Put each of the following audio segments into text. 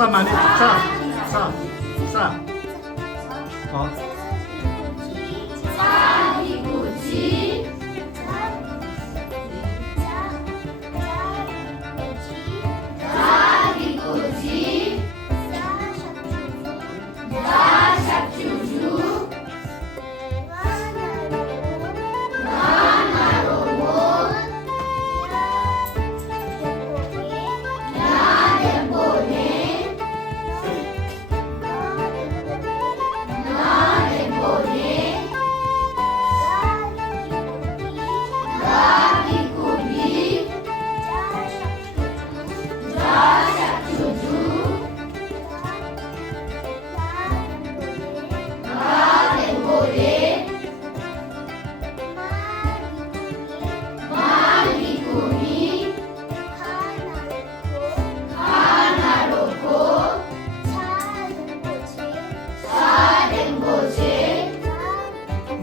사만이 사.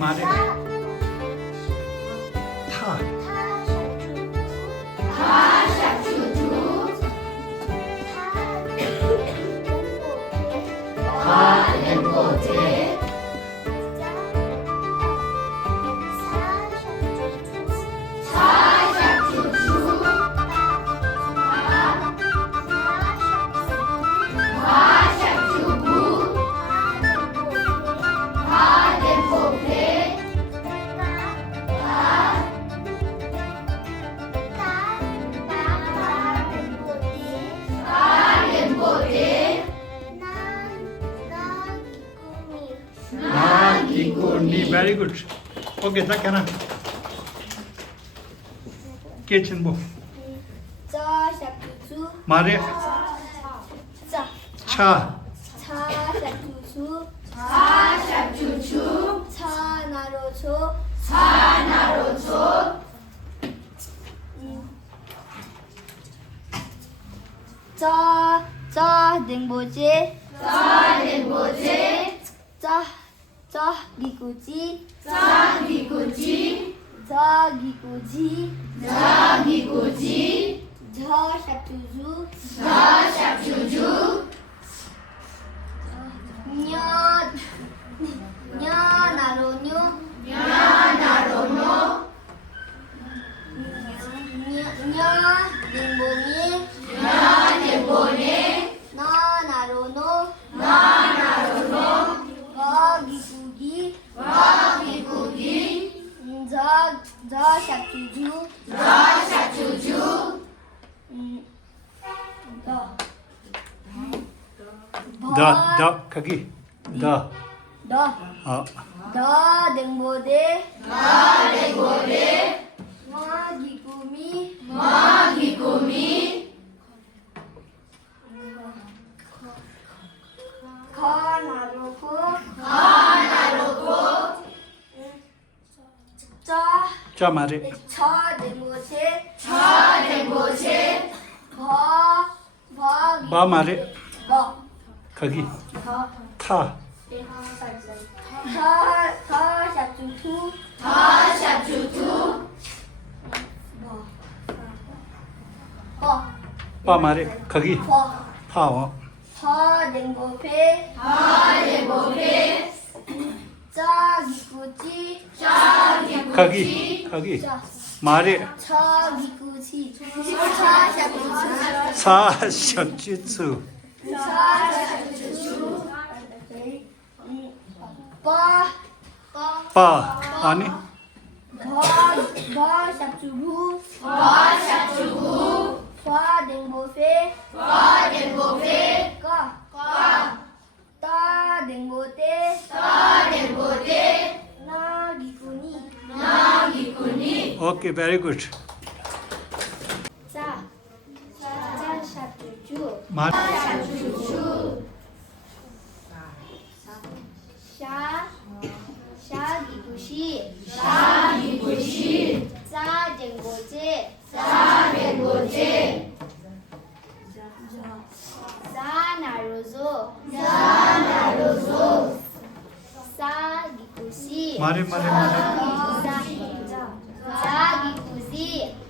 말해 타. Very good. Okay, tak kana. Kitchen bo. Mare. Cha. Da kagi. Da. Da dengbode. Magikumi. Kanaroko. Cha mare. Cha dengboche. Ba mare. Ba. Kagi. Ta. Ba mare. Kagi. Pa. dengope. Kagi. Mare. Sa 샤추츠. 빠 아니 오케이 very good 말 말해 자기구시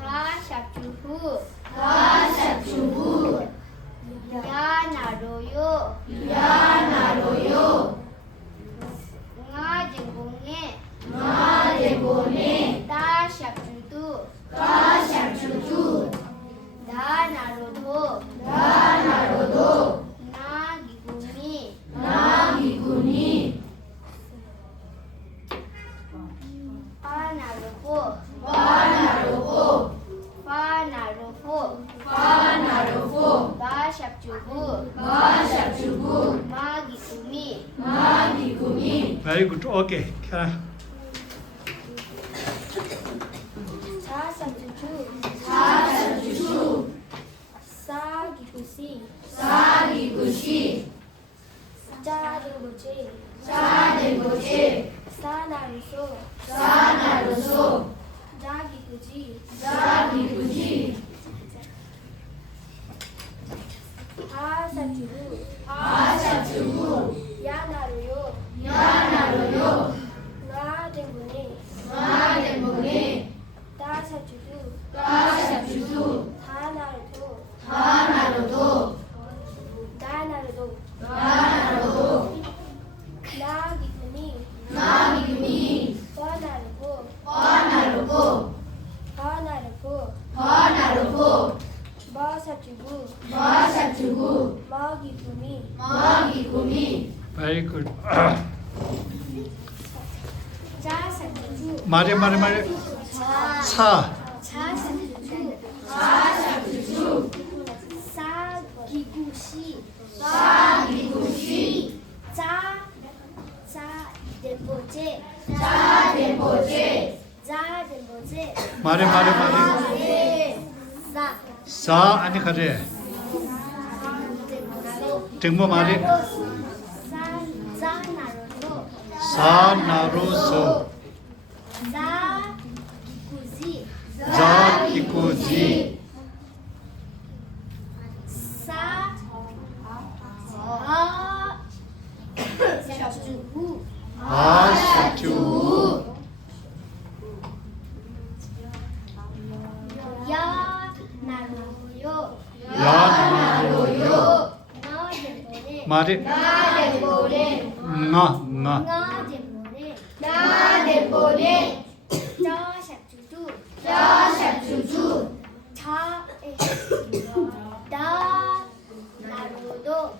하샤투후 바나로포 마샵주부 마기구미 Very good. Okay. Kara. 자삼주주 사기구시 짜den고지 사나루소 자기구지 하사주부 야나루요 나덴보네 따사주두 다나루도 나기구미 바나루포 마사주부 마기구미 Very good. 자사주주 말해. 사. 자사주주 사기구시 자덴보제 말해. 사 아니 가래. 등모 말해. 사나루소. 자기구지. 하사주. 야나루요. 말해. 나. 나덴보네 짜샤주주 나루도